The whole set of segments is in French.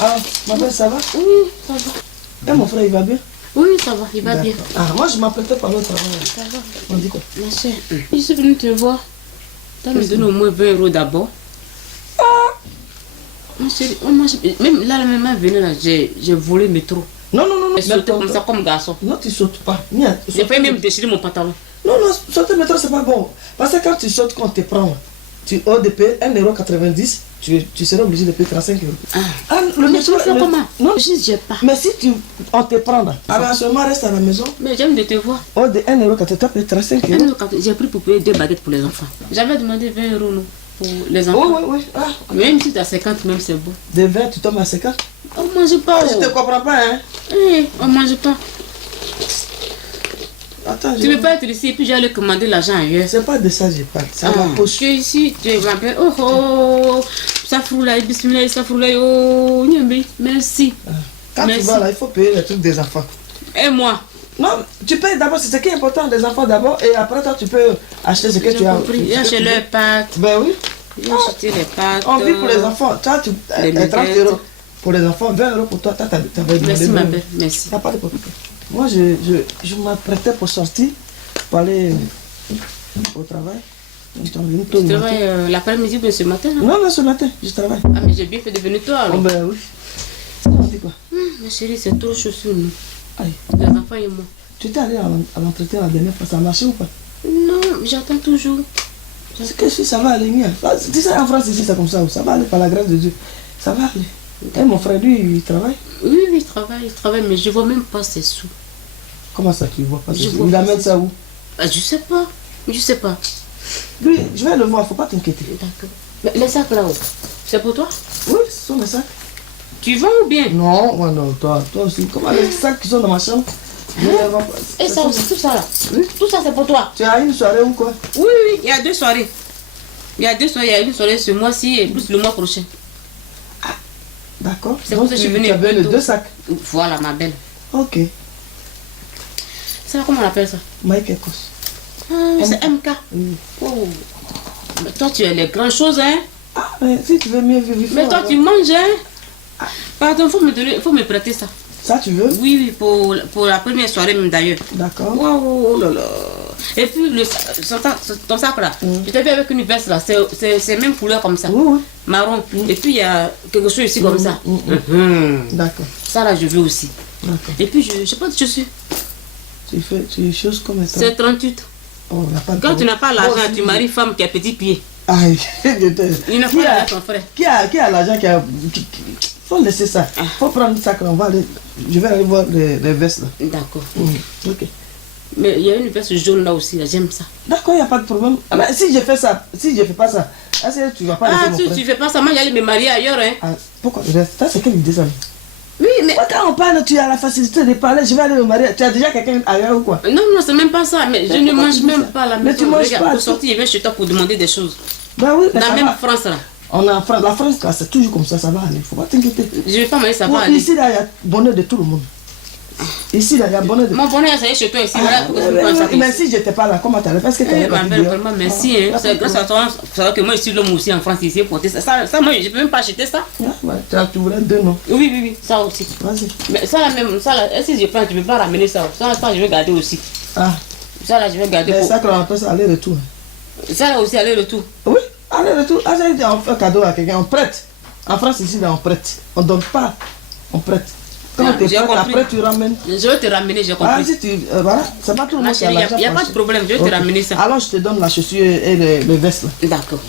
Ah, ma belle, ça va? Oui, ça va. Et mon frère, il va bien? Oui, ça va, il va bien. Ah, moi, je m'apprêtais par le travail. Ça va. On dit quoi? Ma soeur, je suis venue te voir. Tu me donné au moins 20 euros d'abord. Ma chérie, même là, même venue là, j'ai volé le métro. Non, non, non, non. J'ai sauté comme ça, comme garçon. Non, tu sautes pas. J'ai failli même déchirer mon pantalon. Non, non, sauter le métro, c'est pas bon. Parce que quand tu sautes, quand on te prend, tu as de payer 1,90 €, tu seras obligé de payer 35 euros. Ah, le mais tu métro, fais comment? Non, J'ai pas. mais si on te prend là, alors seulement reste à la maison. Mais j'aime de te voir. Au de 1,80 €, tu as payé 35 euros. J'ai pris pour payer 2 baguettes pour les enfants. J'avais demandé 20 euros non, pour les enfants. Oui, oui, oui. Ah. Même si tu as 50, même c'est bon. De 20, tu tombes à 50. On ne mange pas. Je te comprends pas, hein. On ne mange pas. Attends, tu ne veux pas être ici et puis j'allais commander l'argent ailleurs. C'est pas de ça que je parle, c'est la poche. Tu es ici, tu m'appelles. Oh oh, ça froulaille, bismillah, ça froulaille. Oh, merci. Quand tu vas là, il faut payer les trucs des enfants. Et moi? Non, tu payes d'abord, c'est ce qui est important, des enfants d'abord, et après toi tu peux acheter ce que tu as. J'ai acheté les pâtes. Ben oui. J'ai acheté les pâtes. On vit pour les enfants. Toi, tu as 30 euros pour les enfants, 20 euros pour toi. Toi, t'avais demandé. Merci ma belle, merci. T'as pas de problème. Moi, je m'apprêtais pour sortir, pour aller au travail. Tu travailles l'après-midi ou ce matin? Non, non, ce matin, je travaille. Ah, mais j'ai bien fait de venir toi alors. Oh, ben oui. Ça on dit quoi? Ma chérie, c'est trop chaud sur nous. Aïe. Les enfants et moi. Tu étais allé à l'entretien la dernière fois, ça a marché ou pas? Non, j'attends toujours. Est-ce que si ça va aller mieux? Tu sais, en France, ici, c'est comme ça, ça va aller par la grâce de Dieu. Ça va aller. Et mon frère, lui, il travaille? Oui, il travaille, mais je ne vois même pas ses sous. Comment ça, tu vois pas ses sous? Il amène ça où? Je sais pas. Je sais pas. Lui, je vais le voir, faut pas t'inquiéter. D'accord. Mais les sacs là-haut, c'est pour toi? Oui, ce sont mes sacs. Tu vends ou bien? Non, ouais, non, toi aussi. Comment les sacs qui sont dans ma chambre? Et ça aussi, tout ça là? Oui? Tout ça c'est pour toi? Tu as une soirée ou quoi? Oui, oui, il y a 2 soirées. Il y a 2 soirées, il y a une soirée ce mois-ci et plus le mois prochain. Ah, d'accord. C'est pour ça que je suis venue. Tu avais les 2 sacs? Voilà ma belle. Ok. Ça, comment on appelle ça? Mike Ecos. Ah, c'est MK. Oui. Oh. Mais toi tu as les grandes choses, hein? Ah, mais si tu veux mieux vivre, il faut. Mais toi tu manges, hein? Pardon, faut me prêter ça. Ça, tu veux? Oui, pour la première soirée même d'ailleurs. D'accord. Wow, oh là là. Et puis, ton sac là, je t'ai vu avec une veste là, c'est même couleur comme ça. Oui, oui. Marron. Et puis, il y a quelque chose ici comme ça. D'accord. Ça là, je veux aussi. D'accord. Et puis, je sais pas de chaussures. Tu choses comme ça. C'est 38. Oh, y a pas de Quand tu n'as pas l'argent, bon, tu maries femme qui a petit pied. Aïe, Il n'a pas ton frère. Qui a l'argent faut laisser ça. Faut prendre ça quand on va aller. Je vais aller voir les vestes là. D'accord. Ok. Mais il y a une veste jaune là aussi, j'aime ça. D'accord, il n'y a pas de problème. Ah, mais si je fais ça, si je fais pas ça, est-ce que tu vas pas laisser mon frère? Tu fais pas ça, moi j'allais me marier ailleurs, hein. Ah, pourquoi? Ça c'est quelle idée ça? Oui, mais... Quand on parle, tu as la facilité de parler, je vais aller me marier. Tu as déjà quelqu'un ailleurs ou quoi? Non, non, c'est même pas ça, mais je ne mange même pas la maison. Mais tu manges pas. Pour sortir, je viens chez toi pour demander des choses. Bah oui, dans la même France là. On a la France, là, c'est toujours comme ça va aller. Faut pas t'inquiéter. Je vais pas marier, ça va aller. Ici, là, il y a bonheur de tout le monde. Ici, là, il y a bonheur de... Mon bonheur, ça y est chez toi ici. Voilà pourquoi je prends ça. Mais si je n'étais pas là, comment tu allais faire? Est-ce que tu allais ma belle, vraiment, merci. C'est grâce à toi que moi, je suis l'homme aussi en France ici. Ça, moi, je ne peux même pas acheter ça. Tu voulais 2 noms. Oui, oui, oui, ça aussi. Vas-y. Mais ça, là, même, ça, là, si je prends, tu ne peux pas ramener ça. Ça, je vais garder aussi. Ah. Ça, là, je vais garder. Mais ça, qu'on appelle ça aller-retour. Ça, là aussi, aller-retour. Oui, aller-retour. Ah, on fait un cadeau à quelqu'un, on prête. En France, ici, là, on prête. On ne donne pas, on prête. Quand tu prêtes, après tu ramènes. Je vais te ramener, j'ai compris. Ah, si tu. Voilà, c'est pas tout le monde qui a l'argent. Il n'y a pas de problème, je vais te ramener ça. Alors, je te donne la chaussure et le veste. D'accord.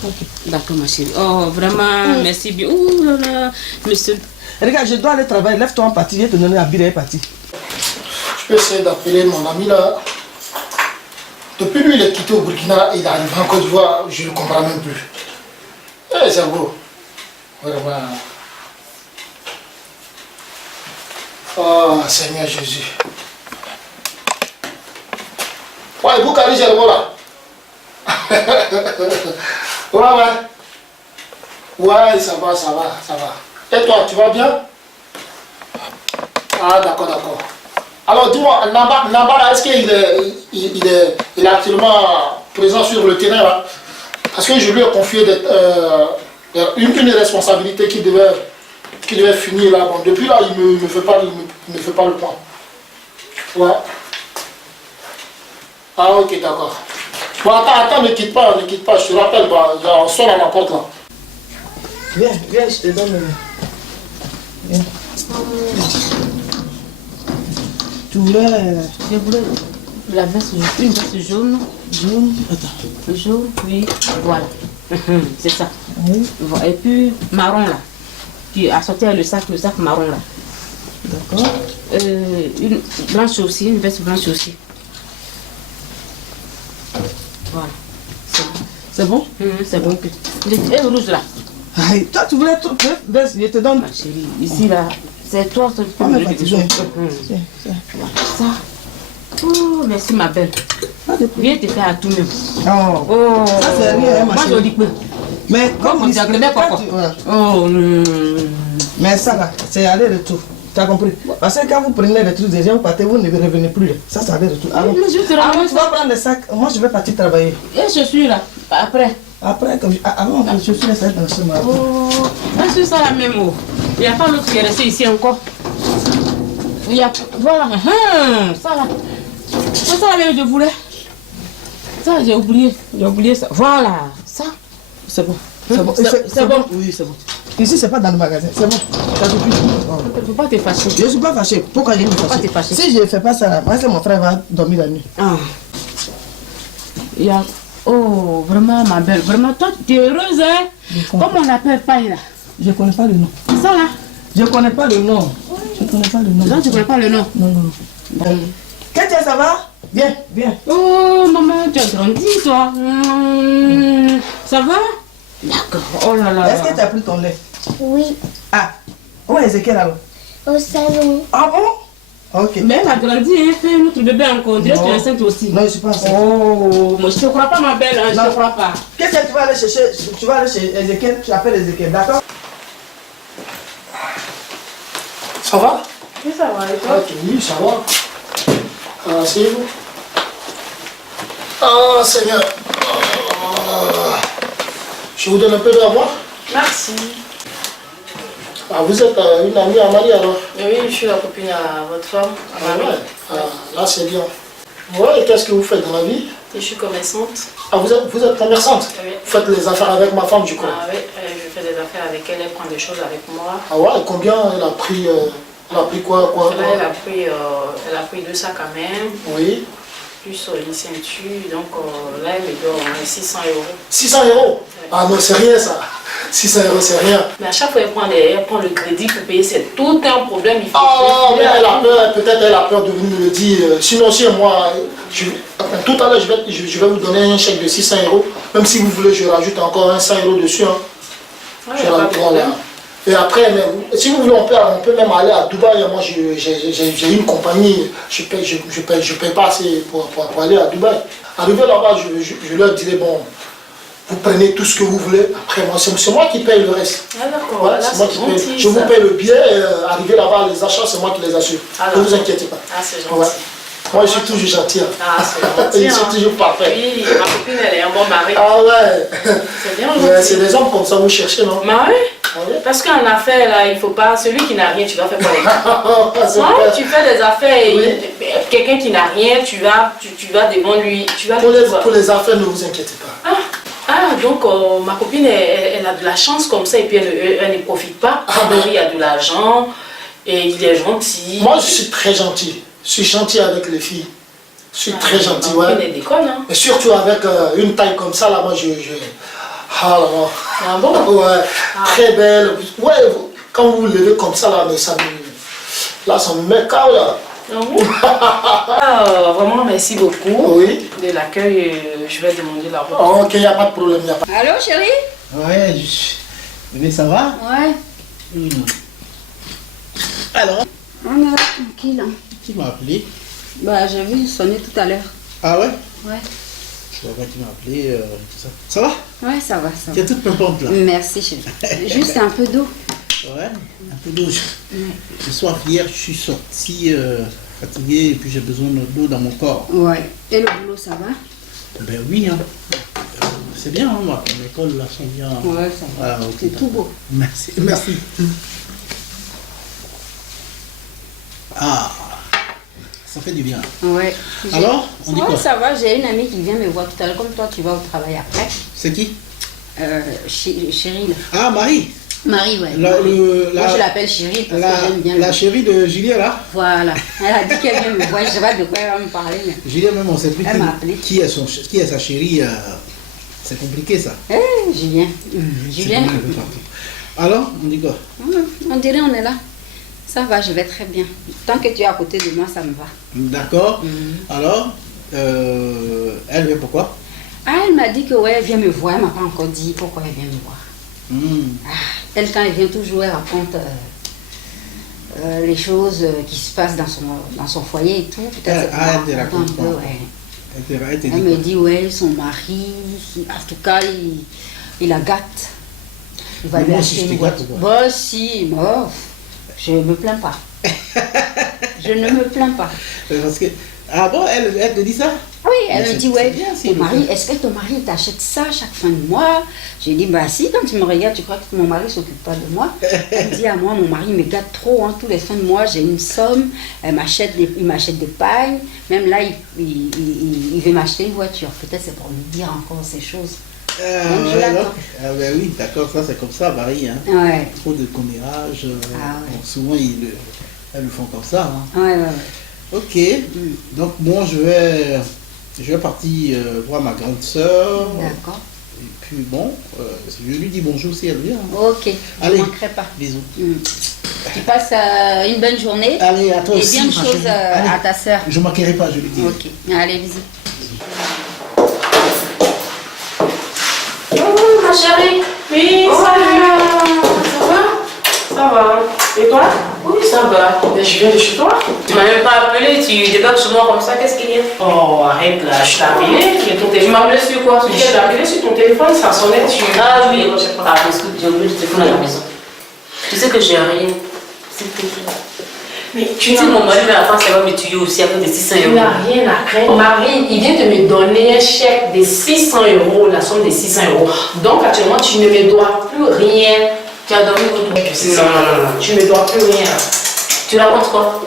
D'accord, ma chérie. Oh, vraiment, merci bien. Ouh là là, monsieur. Regarde, je dois aller travailler. Lève-toi en partie, je vais te donner la bille et partie. Je peux essayer d'appeler mon ami là. Depuis lui, il est quitté au Burkina, il arrive en Côte d'Ivoire, je ne le comprends même plus. Eh, c'est beau. Vraiment. Oh, Seigneur Jésus. Ouais, vous carrez le mot là. Ouais. Ouais, ça va, ça va, ça va. Et toi, tu vas bien? Ah, d'accord. Alors dis-moi, Namba là, est-ce qu'il est actuellement présent sur le terrain là? Parce que je lui ai confié une responsabilité qui devait finir là. Bon, depuis là, il ne me fait pas le point. Ouais. Ah, ok, d'accord. Bon, attends, ne quitte pas, je te rappelle, bah, on sonne à ma porte là. Viens, je te donne. Viens. Tu voulais. Je voulais la veste, une veste jaune. Jaune. Attends. Jaune, oui, voilà. C'est ça. Oui. Et puis marron là. Qui a sorti le sac marron là. D'accord. Une blanche aussi, une veste blanche aussi. Voilà. C'est bon? C'est bon. Et rouge là. Aïe, toi tu voulais trop veste, je te donne. Ma chérie, ici là, c'est toi qui peux me Tiens. ça. Oh, merci ma belle. Viens te faire à tout même. Oh, ça c'est rien, ma Moi je chérie. dis peu. Mais comme Moi, j'ai bien quoi. voilà. Oh, Mais ça là, c'est aller-retour. Tu as compris? Parce que quand vous prenez les trucs des gens, vous partez, vous ne revenez plus. Ça, c'est aller-retour. Alors, mais je te alors, ramène tu vas prendre le sac. Moi, je vais partir travailler. et je suis là, après. Après, avant, je suis resté dans ce matin. Oh, je suis ça la même. Oh. Il n'y a pas l'autre qui est resté ici encore. Il y a, voilà, ça là. C'est ça la même que je voulais. Ça, j'ai oublié ça. Voilà, ça. C'est bon. C'est bon. C'est bon. Oui, c'est bon. Ici, c'est pas dans le magasin. C'est bon. Ça suffit. Il ne faut pas te fâcher. Je ne suis pas fâché. Pourquoi je ne suis Pas te fâché? fâcher. Si je ne fais pas ça, moi, c'est mon frère va dormir la nuit. Ah. Il y a... Oh, vraiment, ma belle. Vraiment, toi, tu es heureuse, hein? Comment on appelle paille, là? Je ne connais pas le nom. Ça, là? Je ne connais pas le nom. Je ne connais pas le nom. Non, tu ne connais pas le nom? Non. Katia, ça va? Viens. Oh, maman, tu as grandi, toi. Ça va? D'accord. Oh là là. Est-ce que tu as pris ton lait? Oui, Ah, où est Ezekiel alors? au salon. Ah bon? Ok. Mais elle a grandi, hein, fait notre bébé encore. On dirait que tu es enceinte aussi. Non, je ne suis pas enceinte. Oh, moi je ne te crois pas, ma belle, hein, je ne te crois pas. Qu'est-ce que tu vas aller chercher? Tu vas aller chez Ezekiel, tu appelles Ezekiel, d'accord? Ça va? Oui, ça va, et toi? Ok, oui, ça va. Asseyez-vous. Ah, Seigneur. Je vous donne un peu d'eau à boire. Merci. Ah, vous êtes une amie à Marie alors? Oui, je suis la copine à votre femme, à Ah Marie. ouais. Ah, là, c'est bien. Ouais, et qu'est-ce que vous faites dans la vie? Et je suis commerçante. Ah, vous êtes commerçante? Oui. Vous faites les affaires avec ma femme, du coup? Ah oui, je fais des affaires avec elle, elle prend des choses avec moi. Ah ouais, et combien elle a pris quoi? Là, elle a pris 2 sacs à main, Oui. plus une ceinture, donc là, elle me doit 600 €. 600 €? Ah non, c'est rien ça. 600 €, c'est rien. Mais à chaque fois, elle prend le crédit pour payer, c'est tout un problème. Il faut Ah, mais elle a peur, peut-être elle a peur de venir me le dire. Sinon, si moi, tout à l'heure, je vais vous donner un chèque de 600 €. Même si vous voulez, je rajoute encore un 100 € dessus. Hein. Ouais, Je y a pas de rajoute, problème. voilà. Et après, si vous voulez, on peut même aller à Dubaï. Moi, j'ai une compagnie, je paye pas assez pour aller à Dubaï. Arrivé là-bas, je leur dirai, bon, vous prenez tout ce que vous voulez. Après, moi, c'est moi qui paye le reste. Ah d'accord, Voilà, là, c'est moi c'est qui paye. gentil. Je vous ça. paye le billet, arrivé là-bas, les achats, c'est moi qui les assure. Ah, Ne vous d'accord. inquiétez pas. Ah, c'est gentil. Ouais. Moi, je suis toujours gentil. Hein. Ah, c'est gentil. Je suis hein. toujours parfait. Oui, ma copine, elle est un bon mari. Ah ouais. C'est bien Ouais, gentil. c'est des hommes comme ça, vous cherchez, non? Bah oui. Ah ouais. Parce qu'en affaires, là, il faut pas. Celui qui n'a rien, tu vas faire quoi avec lui? C'est Ouais, vrai. tu fais des affaires et Oui. quelqu'un qui n'a rien, tu vas devant lui. Tu vas Pour lui dire, les affaires, ne vous inquiétez pas. donc ma copine, elle a de la chance comme ça et puis elle ne profite pas. Ah, Son mari a de l'argent et il est gentil. Moi, je suis très gentil. Je suis gentil avec les filles. Je suis très gentil, Ma copine, ouais. elle déconne, hein. Et surtout avec une taille comme ça, là, moi, Ah là là. Ah bon? Ouais, très belle. Ouais, quand vous vous levez comme ça, là, mais ça me... Là, ça me met KO, là. Ah bon? Vraiment, merci beaucoup Oui. de l'accueil. Je vais demander la route. Oh, ok, il n'y a pas de problème, y a pas... Allô, chérie? Ouais, mais ça va? Ouais. Alors, On est là, tranquille. Hein. qui m'a appelé? Bah, j'ai vu sonner tout à l'heure. Ah ouais? Ouais. Je vois qui m'a appelé, tout ça. Ça va? Ouais, ça va, ça Tu es va. toute pimpante là. Merci, chérie. Juste un peu d'eau. Ouais, un peu d'eau. Ce soir, hier, je suis sorti fatigué et puis j'ai besoin d'eau dans mon corps. Ouais. Et le boulot, ça va? Ben oui, hein. C'est bien, hein, moi. L'école, là, sont bien. Ouais, ça va. Ah, ok. C'est tout beau. Merci, merci. Ah, ça fait du bien. Ouais. Alors, on dit Ouais, quoi? ça va, j'ai une amie qui vient me voir tout à l'heure, comme toi tu vas au travail après. C'est qui? Chérie. Là. Ah, Marie. Marie, ouais. La, Moi je l'appelle Chérie parce que j'aime bien. la chérie de Julien là. Voilà. Elle a dit qu'elle vient me voir, je sais pas de quoi elle va me parler. Mais... Julien même on sait plus Elle m'a appelé. qui est sa chérie. C'est compliqué ça. Julien. Julien. Alors, on dit quoi? On dirait on est là. Ça va, je vais très bien. Tant que tu es à côté de moi, ça me va. D'accord. Alors, elle vient pourquoi? Ah, elle m'a dit que ouais, elle vient me voir. Elle m'a pas encore dit pourquoi elle vient me voir. Ah, elle, quand elle vient toujours, elle raconte les choses qui se passent dans son foyer et tout. Peut-être elle te raconte quoi? Elle me dit, ouais, son mari, en tout cas, il la gâte. Il va lui acheter une voiture. Bah si, je ne me plains pas. Je ne me plains pas. Parce que, ah bon, elle te dit ça? Oui, elle me dit, ouais, bien, est-ce que ton mari t'achète ça chaque fin de mois? J'ai dit, bah si, quand tu me regardes, tu crois que mon mari ne s'occupe pas de moi. Elle dit à moi, mon mari me gâte trop, hein, tous les fins de mois, j'ai une somme, il m'achète des pailles, même là, il veut m'acheter une voiture. Peut-être c'est pour me dire encore ces choses. Ben oui, d'accord, ça c'est comme ça, Marie. Hein. Ouais. Trop de commérages, ouais. souvent elles le font comme ça. Hein. Ouais. Ok, donc moi je vais partir voir ma grande soeur. D'accord. Et puis bon, je lui dis bonjour si elle vient. Ok, je ne Allez, manquerai pas. Bisous. Tu passes une bonne journée. Allez, à toi et aussi. bien de choses à ta soeur. Je ne manquerai pas, je lui dis. Ok, allez, bisous. Ma chérie. Oui, salut. Ça va? Et toi? Oui, ça va. Mais je viens de chez toi. Tu m'as même pas appelé, tu débarques sur moi comme ça, qu'est-ce qu'il y a? Oh, arrête là, je t'ai appelé. Tu m'as appelé sur quoi? Je t'ai appelé sur ton téléphone, ça sonnait, Ah oui, parce que j'ai oublié le téléphone à la maison. Tu sais que j'ai rien. Mais tu sais, mon mari, à la fin, ça va me tuer aussi avec des 600 €. Tu n'as rien à craindre. Marie, il vient de me donner un chèque de 600 €, la somme de 600 €. Donc actuellement, tu ne me dois plus rien. Tu as dormi où? Non. Tu ne me dois plus rien. Tu racontes quoi?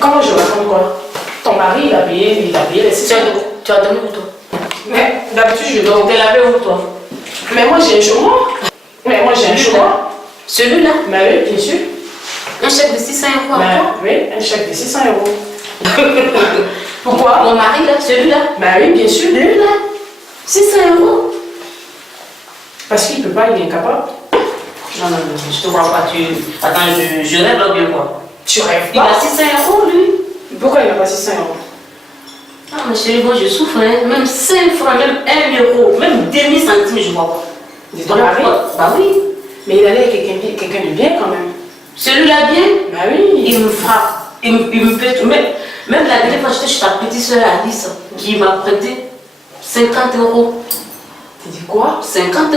Comment je raconte quoi? Ton mari, il a payé les 600 €. Tu as dormi où toi? Mais d'habitude, je dors. Tu t'es lavé où toi? Mais moi, j'ai un chômeur. Mais moi, j'ai un chômeur. Celui-là? Mais oui, bien sûr. Un chèque de 600 € encore? Oui, un chèque de 600 €. Pourquoi? Mon mari là, celui-là? Mais oui, bien sûr. Celui-là? 600 €? Parce qu'il ne peut pas, il est incapable. Non, je te vois pas. Attends, je rêve là bien quoi. Tu rêves Il pas? a 600 € lui. Pourquoi il n'a pas 600 €? Ah, mais chérie, moi je souffre, hein. Même 5 francs, même 1 €, même 2000 centimes, je vois pas. De ton mari? Bah oui. Mais il allait avec quelqu'un de bien quand même. Celui-là bien? Bah oui. Il me frappe. Il me fait tout. Même la dernière fois, j'étais chez ta petite soeur Alice, qui m'a prêté 50 €. Tu dis quoi? 50 €.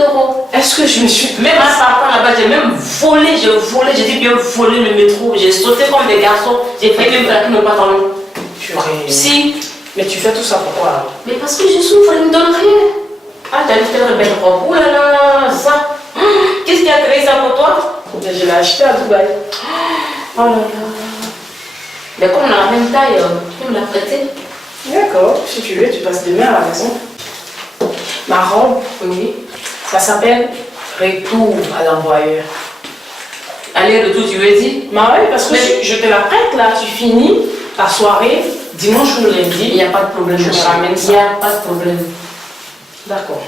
Est-ce que je me suis... Même en partant là-bas, j'ai même volé, j'ai dit bien volé le métro. J'ai sauté comme des garçons. J'ai fait même plaquer mon pantalon. Si. Mais tu fais tout ça pourquoi? Mais parce que je souffre, il ne me donne rien. Ah, t'as une telle belle robe. Ouh là là, ça. Qu'est-ce qui a créé ça pour toi? Je l'ai acheté à Dubaï. Oh là là. Mais comme on a la même taille, tu peux me la prêter? D'accord, si tu veux, tu passes demain à la maison. Ma robe, oui, ça s'appelle Retour à l'envoyeur. Allez, retour, tu veux dire? Bah oui, parce que je te la prête là, tu finis ta soirée, dimanche ou lundi. Il n'y a pas de problème. Je te ramène ça. Il n'y a pas de problème. D'accord.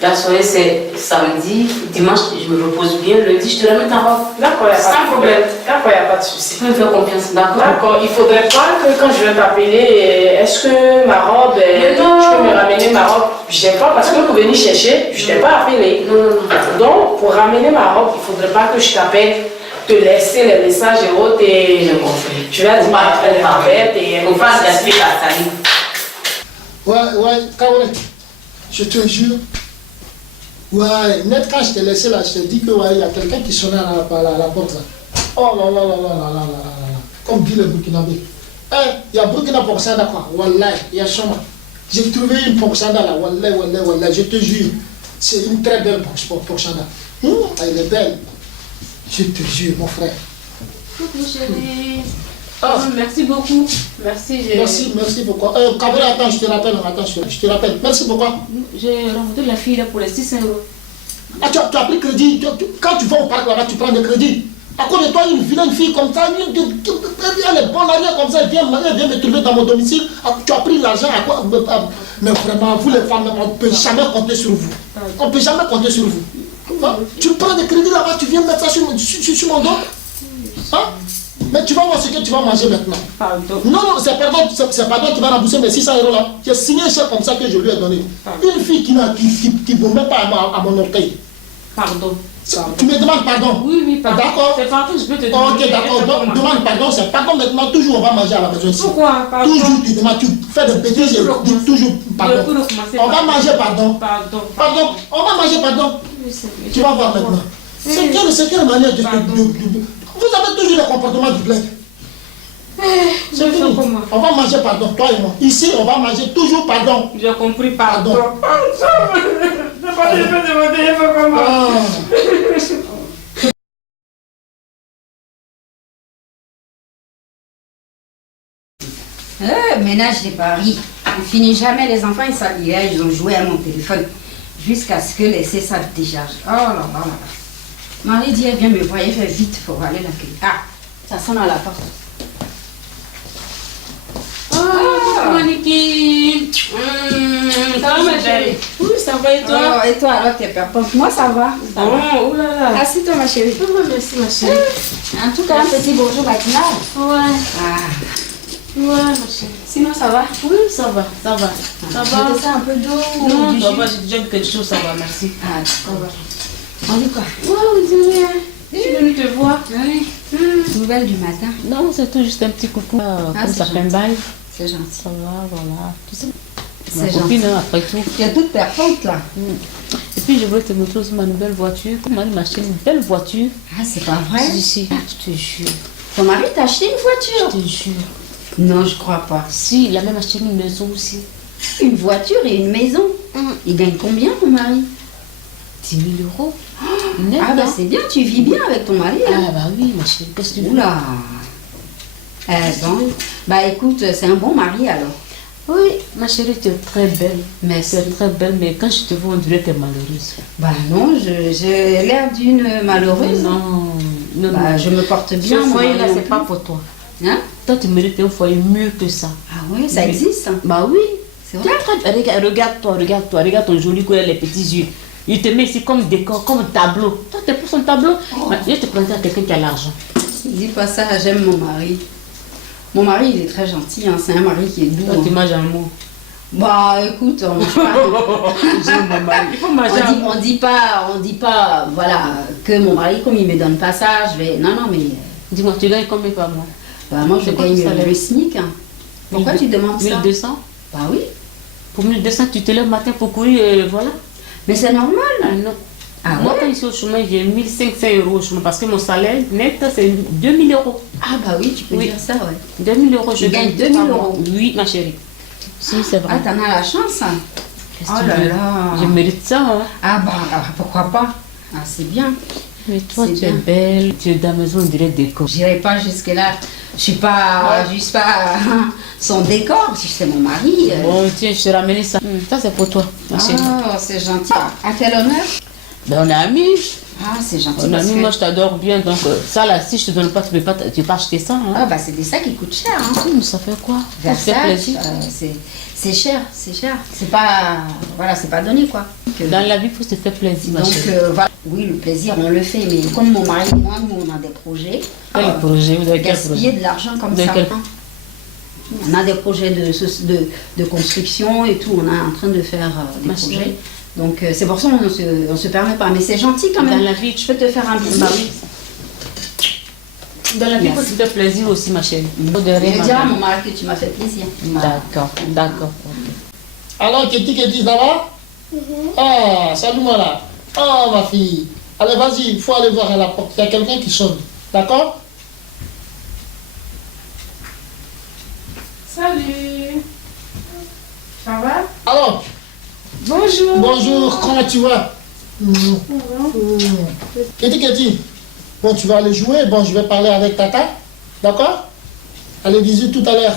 La soirée c'est samedi, dimanche je me repose bien, lundi je te ramène ta robe. D'accord, il n'y a pas Sans de problème. D'accord, il n'y a pas de souci. Tu me fais confiance, d'accord? D'accord, il ne faudrait pas que quand je vais t'appeler, est-ce que ma robe, je peux me ramener ma robe? Je n'ai pas, parce que pour venir chercher, je ne t'ai pas appelé. Non. Donc, pour ramener ma robe, il ne faudrait pas que je t'appelle, te laisser les messages et autres et je vais dire ma bête et on fasse la suite à Sali. Ouais, Kaoulé, je te jure. Ouais, net quand je t'ai laissé là, je t'ai dit que ouais, il y a quelqu'un qui sonnait à la porte là. Oh là là là là là là là là. Comme dit le Burkinabé. Il y a Burkina Porsada quoi. Wallah, il y a Choma. J'ai trouvé une Porsada là. Wallah, je te jure. C'est une très belle Porsada. Elle est belle. Je te jure, mon frère. Coucou chérie. Ah. Merci beaucoup. Merci. Merci beaucoup. Kabila, attends, je te rappelle. Je te rappelle. Merci beaucoup. J'ai rencontré la fille là pour les 600 €. Ah, tu as pris crédit. Quand tu vas au parc là-bas, tu prends des crédits. À cause de toi, une vilaine fille comme ça, elle est bonne arrière comme ça, elle vient me trouver dans mon domicile. Tu as pris l'argent à quoi? Mais vraiment, vous les femmes, on ne peut jamais compter sur vous. On ne peut jamais compter sur vous. Hein? Tu prends des crédits là-bas, tu viens mettre ça sur mon dos. Hein? Mais tu vas voir ce que tu vas manger maintenant. Pardon. Non, c'est pardon qui va rembourser mes 600 € là. J'ai signé un chèque comme ça que je lui ai donné. Une fille qui ne vaut même pas à mon orteil. Pardon. Tu me demandes pardon? Oui, pardon. D'accord. C'est pardon, je peux te demander. Ok, d'accord. Demande pardon, c'est pardon maintenant. Toujours on va manger à la maison ici. Pourquoi? Pardon. Toujours tu demandes, tu fais des bêtises, je dis toujours pardon. On va manger pardon. Pardon. On va manger pardon. Tu vas voir maintenant. C'est quelle manière de... Vous avez toujours le comportement du bled. C'est fini. On va manger pardon, toi et moi. Ici, on va manger toujours pardon. J'ai compris, pardon. Ménage de Paris. On finit jamais, les enfants ils s'habillent, ils ont joué à mon téléphone jusqu'à ce que l'essai ça décharge. Oh là là là. Marie dit, elle vient me voir, elle fait vite pour aller l'accueillir. Ah, ça sonne à la porte. Oh, Maniki. Ça va, ma chérie? Oui, ça va et toi? Oh, et toi alors, t'es perpente? Moi ça va. Oh là là. Assis-toi ma chérie. Oh, merci ma chérie. En tout cas, un petit bonjour matinal. Ouais. Ah. Ouais, ma chérie. Sinon ça va? Oui, ça va. Ça va. Je te sers un peu d'eau ou Non, du ça jus? va, j'ai déjà bu quelque chose, ça va, merci. Ah, d'accord. On dit quoi? Ouais, on dit rien. Je suis venue te voir. Oui. Nouvelle du matin. Non, c'est tout juste un petit coucou. Comme ça c'est fait un bail. C'est gentil. Ça va, voilà. Tu sais, C'est ma copine, hein, après tout. Tu es toute perpente là. Et puis, je voulais te montrer aussi ma nouvelle voiture. Comme m'a acheté une belle voiture. Ah, c'est pas vrai? Ici, je te jure. Ton mari t'a acheté une voiture? Je te jure. Non, je crois pas. Si, il a même acheté une maison aussi. Une voiture et une maison. Il gagne combien ton mari? 10 000 €. Net, Ah bah hein? c'est bien, tu vis bien avec ton mari. Hein? Ah bah oui, ma chérie, qu'est-ce que tu veux? Oula. Bon. Bah écoute, c'est un bon mari alors. Oui, ma chérie, tu es très belle. Merci. Tu es très belle, mais quand je te vois, on dirait que tu es malheureuse. Bah non, j'ai l'air d'une malheureuse. Non, non, Bah non. je me porte bien. Ce mon foyer mari là, non c'est plus. pas pour toi. Hein? Toi, tu mérites un foyer mieux que ça. Ah oui, ça Oui. existe. Bah oui. C'est vrai. Regarde-toi, regarde ton joli cou, les petits yeux. Il te met ici comme décor, comme tableau. Toi, tu es pour son tableau. Je te présente à quelqu'un qui a l'argent. Dis pas ça, j'aime mon mari. Mon mari, il est très gentil, hein. C'est un mari qui est doux. Toi, tu hein. manges un mot. Bah écoute, on mange pas. J'aime mon mari. Il faut manger un mot. On dit pas, voilà, que mon mari, comme il me donne pas ça, je vais. Non, mais. Dis-moi, tu gagnes combien par mois? Bah, moi, je C'est quoi gagne ton salaire? le SMIC. Hein. Pourquoi tu demandes ça? 1200? Bah oui. Pour 1200, tu te lèves le matin pour courir, voilà. Mais c'est normal. Ah non. Ah Moi, ouais? quand je suis au chômage, j'ai 1500 € au chômage parce que mon salaire net, c'est 2000 €. Ah bah oui, tu peux Oui. dire ça, ouais. 2000 €, je Tu gagnes gagne 2000 par mois. €. Oui, ma chérie. Si, c'est vrai. Ah, t'en as la chance. Hein. Qu'est-ce Oh que tu là veux? là. Je mérite ça. Hein. Ah bah, pourquoi pas? Ah, c'est bien. Mais toi, C'est tu es bien. belle. Tu es dans la maison, on dirait décor. J'irai pas jusque-là. Je suis pas juste pas son décor, si c'est mon mari. Bon, tiens, je t'ai ramené ça. Ça, c'est pour toi, ma chérie. Oh, c'est gentil. À quel honneur? Ben, on est amis. Ah, c'est gentil. On est parce amis, que- moi, je t'adore bien. Donc, ça, là, si je te donne pas, tu peux pas acheter ça. Hein. Ah bah c'est des sacs qui coûtent cher. Hein. Oui, mais ça fait quoi? Ça te fait Versace, plaisir. c'est cher, c'est cher. C'est pas, voilà, c'est pas donné quoi. Que- Dans la vie, il faut se faire plaisir, ma donc chérie. voilà. Oui, le plaisir, on le fait, mais comme mon mari et moi, nous, on a des projets. Quel projet? Vous avez quel Gaspiller projet? de l'argent comme De ça. quel- On a des projets de construction et tout, on est en train de faire des Ma projets. chérie. Donc c'est pour ça qu'on se permet pas. Mais c'est gentil quand même. Dans la vie, Je peux te faire un bisou. Bah oui. Dans la vie, il faut se faire plaisir aussi, ma chérie. Faut de Je rien, vais ma dire à chérie. mon mari que tu m'as fait plaisir. D'accord, d'accord. Alors, Keti, ça va? Ah, salut-moi là. Ah, ma fille. Allez, vas-y, il faut aller voir à la porte. Il y a quelqu'un qui sonne. D'accord? Salut. Ça va? Alors, Bonjour. bonjour, comment tu vas? Keti, bon, tu vas aller jouer. Bon, je vais parler avec Tata. D'accord? Allez, bisous tout à l'heure.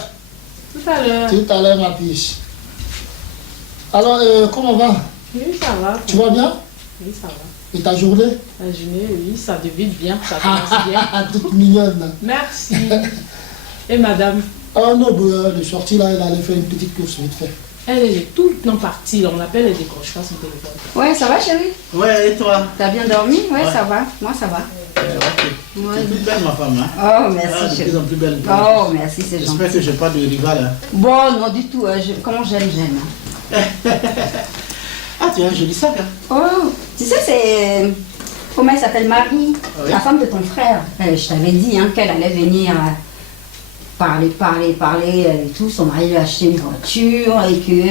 Tout à l'heure. Tout à l'heure, ma piche. Alors, comment va? Oui, ça va. Tu vas bien? Oui, ça va. Et ta journée? La journée, oui, ça débute bien, ça commence bien. Toute mignonne. Merci. Et madame? Ah non, elle est sortie là, elle allait faire une petite course vite fait. Elle est tout le temps partie, on l'appelle, elle décroche pas son téléphone. Ouais, ça va chérie? Ouais, et toi? T'as bien dormi? Ouais, ça va. Moi, ça va. Ok. C'est plus belle, ma femme. Hein? Oh, Ah, merci de chérie. plus en plus belle. Oh, merci, c'est gentil. J'espère que je n'ai pas de rival. Hein. Bon, non du tout. Comment j'aime. Ah, tu as un joli sac. Hein? Oh, tu sais, c'est... Comment elle s'appelle? Marie, Oui. la femme de ton frère. Je t'avais dit hein, qu'elle allait venir parler et tout. Son mari lui a acheté une voiture et que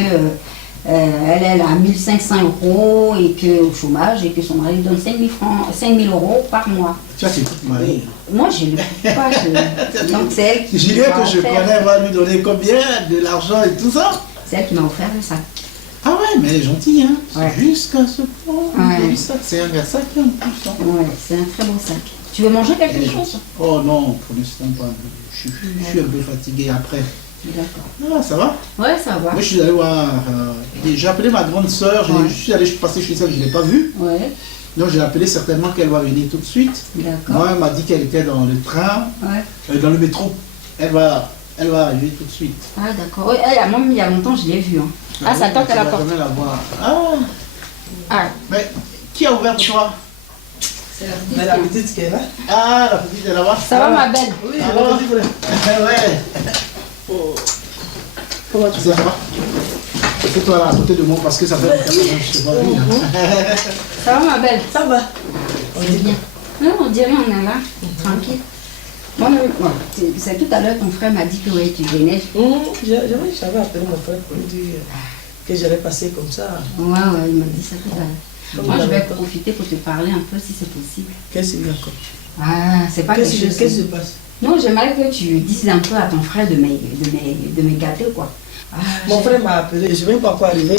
elle a 1500 € et que au chômage et que son mari lui donne 5000 € par mois. Tu as tes petites Marie. Moi, je ne le trouve pas. Donc, c'est elle qui Julien m'a que je offert. connais va lui donner combien? De l'argent et tout ça? C'est elle qui m'a offert le sac. Ah ouais, mais elle est gentille, hein? Ouais. Jusqu'à ce point. Ouais. Joli sac, c'est un Versace en plus. Hein. Ouais, c'est un très beau sac. Tu veux manger quelque Elle est chose? gentille. Oh non, pour l'instant pas. Je suis un peu fatigué après. D'accord. Ah, ça va? Ouais, ça va. Moi, je suis allé voir. J'ai appelé ma grande soeur. Ouais. Je suis allé passer chez elle, je ne l'ai pas vue. Ouais, Donc, j'ai appelé certainement qu'elle va venir tout de suite. d'accord. Moi, elle m'a dit qu'elle était dans le train, Ouais. dans le métro. Elle va arriver tout de suite. Ah, d'accord. Ouais, elle, moi, il y a longtemps, je l'ai vue. Hein. Ah, ça toque à la porte. Jamais la voir. Ah, Ah, mais qui a ouvert pour toi? c'est la Mais la petite. petite qui est là. Ah, la petite est là-bas. Ça va, ma belle? Oui, Alors, le petit frère. ouais. Comment tu Ça va? Fais-toi là à côté de moi parce que ça fait longtemps que je t'ai pas vu. Hein. Ça va, ma belle? Ça va. C'est bien. Non, on dirait on est là, tranquille. Bon, c'est tout à l'heure, ton frère m'a dit que ouais, tu venais. J'avais appelé mon frère pour lui dire que j'allais passer comme ça. Ouais, il m'a dit ça tout à l'heure. Comme Moi, je vais d'habitude. profiter pour te parler un peu si c'est possible. Qu'est-ce qu'il y a encore? Ah, c'est pas quelque chose. Qu'est-ce qui se passe? Non, j'aimerais que tu dises un peu à ton frère de me gâter, quoi. Ah, Mon frère m'a appelé, je ne sais même pas quoi arriver,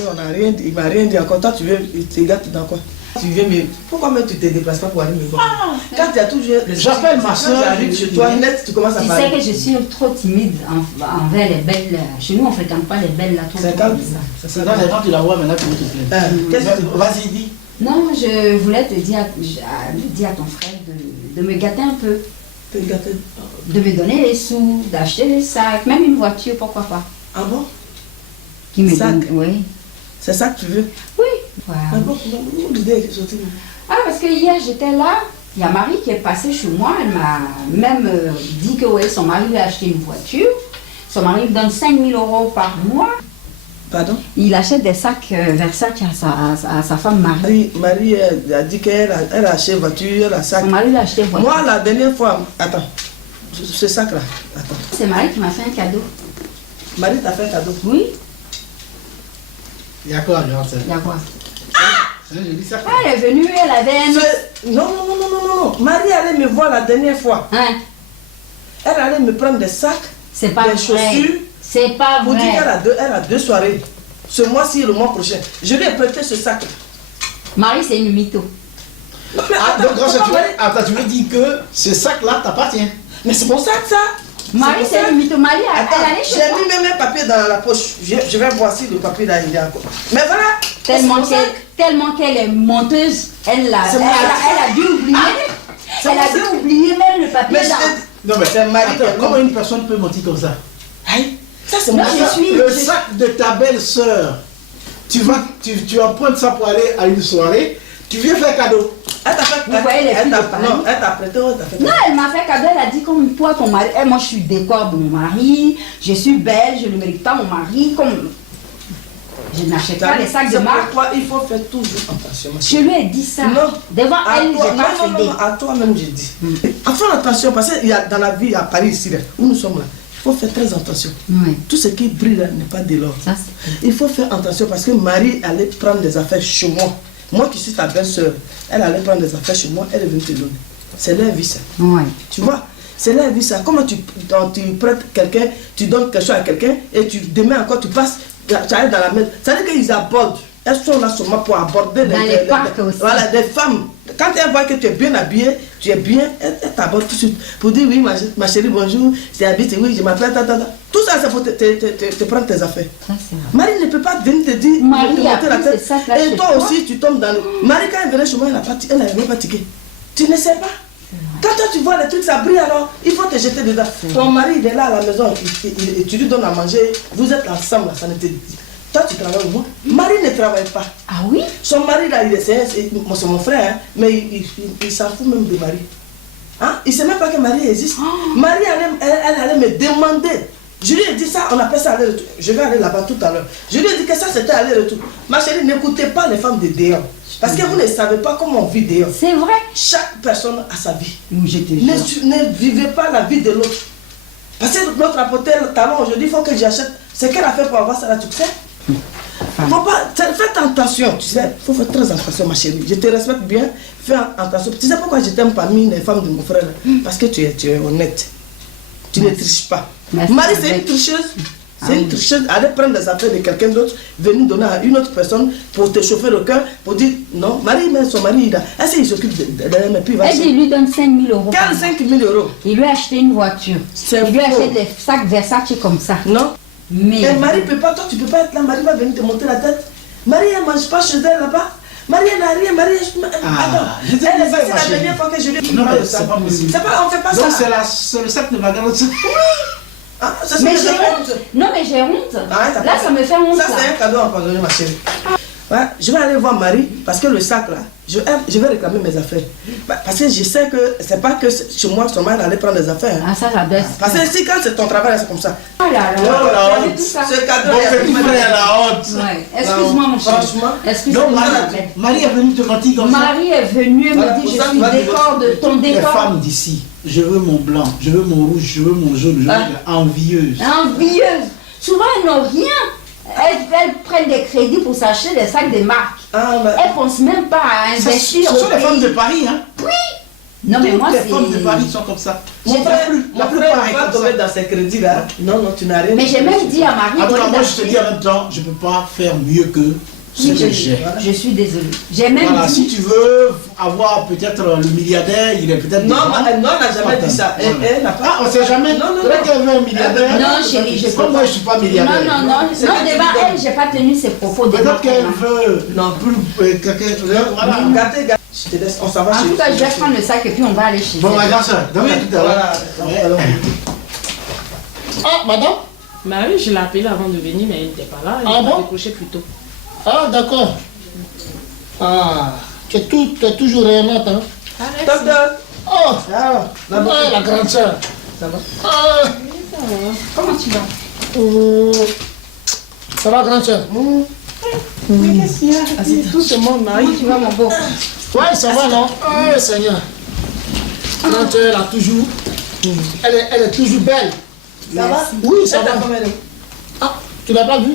il m'a rien dit encore. Toi, tu veux, il te gâte dans quoi? Tu viens, mais pourquoi même tu ne te déplaces pas pour aller me voir? Quand tu as toujours. J'appelle ma soeur, j'arrive chez toi, net, tu commences à Tu parler. sais que je suis trop timide envers les belles. Chez nous, on ne fréquente pas les belles là. Trop C'est trop calme. comme ça. C'est C'est ça. quand tu la vois maintenant, tu veux te plaindre. Qu'est-ce que tu Vas-y, dis. Non, je voulais te dire, dire à ton frère de me gâter un peu, te gâter? de me donner les sous, d'acheter les sacs, même une voiture, pourquoi pas. Ah bon? Qui me Sac? donne, oui. C'est ça que tu veux? Oui. Ah Voilà. bon, où l'idée est sortie? Ah, parce que hier j'étais là, il y a Marie qui est passée chez moi, elle m'a même dit que ouais, son mari lui a acheté une voiture, son mari lui donne 5000 € par mois. Pardon? Il achète des sacs Versace à sa femme Marie. Marie a dit qu'elle a acheté une voiture, elle a sac. Son mari lui a acheté une voiture. Moi, la dernière fois, attends, ce sac-là, attends. C'est Marie qui m'a fait un cadeau. Marie t'a fait un cadeau. Oui, Il y a quoi, regarde ça? il y a quoi? C'est un joli sac. Ah, elle est venue, elle avait un... Non. Marie allait me voir la dernière fois. Hein? Elle allait me prendre des sacs, C'est pas des vrai. chaussures, C'est pas pour dire vrai. qu'elle a deux soirées. Ce mois-ci et le mois prochain. Je lui ai prêté ce sac. Marie, c'est une mytho. Non, mais Ah, donc, pourquoi Marie- attends, tu veux dire que ce sac-là t'appartient? Mais c'est mon sac, ça. Marie, pour c'est ça. une mytho. Marie, elle Attends, allait chez j'ai toi. mis même un papier dans la poche. Je vais voir si le papier là, il est encore. Mais voilà. Tellement c'est mon sac. qu'elle est menteuse, elle a C'est mon sac. dû oublier. C'est Elle mon a sac. dû oublier même le papier. Mais je dans- t'ai dit- Non, mais C'est Marie qui attends, est comment comme- une personne peut mentir comme ça? Aïe, ça c'est Non, mon je sac. suis- Le sac de ta belle-sœur, tu empruntes ça pour aller à une soirée, tu viens faire cadeau. Elle t'a fait. Vous voyez les filles de Paris. Non, elle t'a prêté, elle t'a fait. Non, elle m'a fait cadeau, elle a dit comme toi, ton mari. Moi, je suis décor de mon mari, je suis belle, je ne mérite pas mon mari. Comme... Je n'achète pas les sacs de C'est marque. pourquoi il faut faire toujours attention. ma Je chérie. lui ai dit ça. Non. Devant À elle, toi, je n'ai pas non, cédé. à toi-même, j'ai dit. Enfin, attention, parce qu'il y a dans la vie à Paris, ici, là, où nous sommes là, il faut faire très attention. Oui, Tout ce qui brille là n'est pas de l'or. ça c'est. Il faut faire attention parce que Marie allait prendre des affaires chez moi. Moi qui suis ta belle-sœur, elle allait prendre des affaires chez moi, elle est venue te donner. C'est leur vie ça. Oui. Tu vois, c'est leur vie ça. Comment tu prêtes quelqu'un, tu donnes quelque chose à quelqu'un et demain encore tu passes, tu arrives dans la maison. Ça veut dire qu'ils abordent. elles sont là seulement pour aborder Dans les parcs aussi. Voilà, des femmes. Quand elles voient que tu es bien habillé, tu es bien, elles t'abordent tout de suite pour dire oui, ma chérie, bonjour, je t'habite, oui, je m'appelle, Tout ça, c'est pour te prendre tes affaires. Ça, c'est vrai. Marie ne peut pas venir te dire, Marie te a monter la pris tête. ses sacs là Et chez toi toi. aussi, tu tombes dans le. Marie, quand elle venait chez moi, elle n'avait même pas tiqué. Tu ne sais pas. Quand toi tu vois les trucs, ça brille alors, il faut te jeter dedans. Ton mari, il est là à la maison, tu lui donnes à manger, vous êtes ensemble, ça ne te dit. Toi, tu travailles au moins. Marie ne travaille pas. Ah oui? Son mari, là, c'est mon frère, hein, mais il s'en fout même de Marie. Hein? Il ne sait même pas que Marie existe. Marie, elle allait me demander. Je lui ai dit ça, on appelle ça aller-retour. Je vais aller là-bas tout à l'heure. Je lui ai dit que ça, c'était aller-retour. Ma chérie, n'écoutez pas les femmes de dehors. Parce que vous ne savez pas comment on vit dehors. C'est vrai. Chaque personne a sa vie. Je te jure. Ne vivez pas la vie de l'autre. Parce que l'autre a porté le talon aujourd'hui, il faut que j'achète. Ce qu'elle a fait pour avoir ça là, tu sais. Faut pas, faites attention, tu sais. Il faut faire très attention, ma chérie. Je te respecte bien, fais attention. Tu sais pourquoi je t'aime parmi les femmes de mon frère? Parce que tu es honnête. Tu ne triches pas. Merci. Marie, c'est une tricheuse. C'est une tricheuse. Aller prendre les affaires de quelqu'un d'autre, venir donner à une autre personne pour te chauffer le cœur, pour dire non. Marie, mais son mari, est-ce qu'il s'occupe d'elle, puis il va. Elle dit, il lui donne 5 000 euros. Quels 5 000 euros? Il lui a acheté une voiture. C'est Il lui a faux. acheté des sacs Versace comme ça. Non. Mais. Et Marie peut pas, toi tu peux pas être là, Marie va venir te monter la tête. Marie elle mange pas chez elle là-bas. Marie elle n'a rien, Marie attends. je te Elle est disais, passée ma la chérie. dernière fois que je lui ai dit Non, pas mais de ça. c'est pas possible. C'est pas, on fait pas Donc ça. c'est le sac de ma garantie. Ah, ça, c'est Mais des j'ai affaires. honte. Non, mais j'ai honte. Ah, t'as Là, pas ça me fait honte. Ça c'est là. un cadeau empoisonné ma chérie. Ouais, je vais aller voir Marie parce que le sac là, je vais réclamer mes affaires. Parce que je sais que c'est pas que chez moi son mari allait prendre des affaires. Hein. Ah, ça, j'adore. Parce que si quand c'est ton travail, c'est comme ça. Oh là là. Oh, la Vous avez honte. tout ça. Ce cadeau Mon il y a petit tout frère, la honte. Ouais. Excuse-moi, mon chéri. Franchement. Excuse-moi. Donc Marie est venue te mentir comme ça. Marie est venue Voilà, me dire pour je ça, suis va décor de ton Les décor. femmes d'ici, je veux mon blanc, je veux mon rouge, je veux mon jaune, je veux envieuse. Envieuse. Souvent, elles n'ont rien. Elles prennent des crédits pour s'acheter des sacs de marque. Ah, mais Elles ne pensent même pas à Ce investir sont au les femmes de pays. Paris, hein. Non, mais moi, Toutes c'est... les femmes de Paris sont comme ça. mon frère, La mon plupart frère est va comme tomber ça. dans ces crédits là. Non, non, tu n'as rien. Mais j'ai même dit à Marie... En tout cas, d'aller moi je te acheter- dis en même temps, je ne peux pas faire mieux que ce Oui, que j'ai. je suis désolée. J'ai même Voilà, si dit... tu veux avoir peut-être le milliardaire, il est peut-être. Non, différent. elle n'a jamais dit ça. Elle n'a pas. Ah, on sait jamais. Non, non, Peut-être non. qu'elle veut un milliardaire. Non, chérie, je Comme peux moi, pas. je ne suis pas Non, milliardaire. non, non. C'est Non, que tu devant donnes. elle, je n'ai pas tenu ses propos. devant Peut-être qu'elle elle. veut Non. quelqu'un. Voilà. Gâtez, gâtez. Je te laisse. On s'en va En chez tout cas, je vais prendre le sac et puis on va aller chez Bon, ma elle. grande soeur, donc Oui, à tout à l'heure. voilà. Ouais, alors. Ah, madame? Bah oui, je l'ai appelé avant de venir, mais il n'était pas là. Il Ah m'a bon? décroché plus tôt. Ah, d'accord. Ah, tu es toujours aimante, hein? Docteur. Oh, Ah, la grande soeur. ça va. Ah, Comment tu vas? ça va, grande soeur? Mais qu'est-ce qu'il y a? C'est tout ce monde, Marie. Comment tu vas, mon beau? Ouais, ça va, non? Ah, Seigneur. Grande soeur, elle a toujours. Elle est toujours belle. Ça va? Oui, ça Elle t'a va. combien de- Ah, tu l'as pas vu?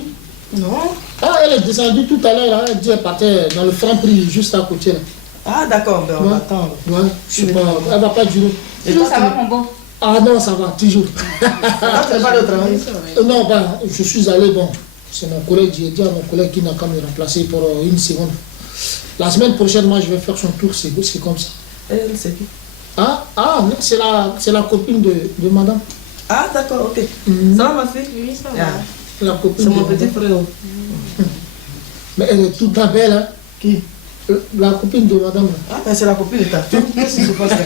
Non. Ah, elle est descendue tout à l'heure, elle dit qu'elle partait dans le franc prix juste à côté. Là. Ah, d'accord, ben on Ouais. va attendre. Ouais, je sais pas, elle va pas durer. Et Sinon, toi, ça tu va, mon beau? Ah non, ça va, toujours. Ah, tu n'es pas allé au travail? Non, bah, je suis allé, bon, c'est mon collègue, j'ai dit à mon collègue qui n'a qu'à me remplacer pour une seconde. La semaine prochaine, moi, je vais faire son tour, c'est comme ça. Elle, c'est qui? Ah, non, c'est la copine de madame. Ah, d'accord, ok. Ça va, ma fille? Oui, ça Ah, La copine c'est de mon petit madame. frère. Mais elle est toute belle, hein. Qui? La copine de madame. là. Ah, ben c'est la copine de ta fille. Qu'est-ce qui se passe là?